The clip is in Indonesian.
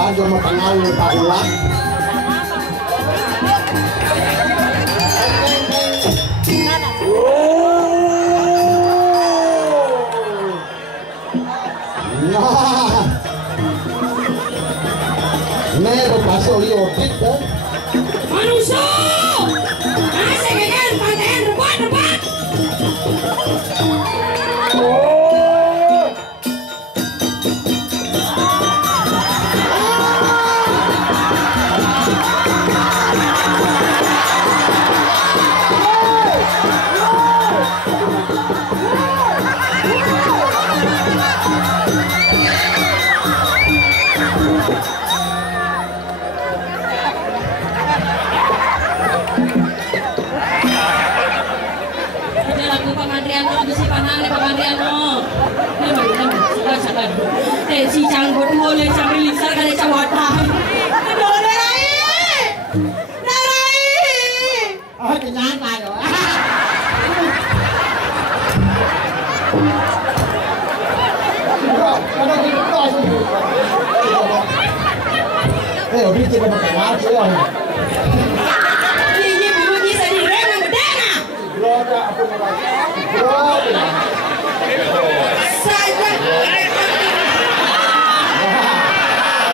bago matangaw ng paulat. Meron pa sa uyotik ha? Manuso! Nasa ganyan! Patayan! Rabat! Rabat! Si Canggut mulai sampai lingsar kali cawatan. Aduh, Narai! Narai! Oh, kenapa dong? Obi kita pakai lagi ya. Ini bunyi sedih, renang bedana. Bro, apa lagi? Bro.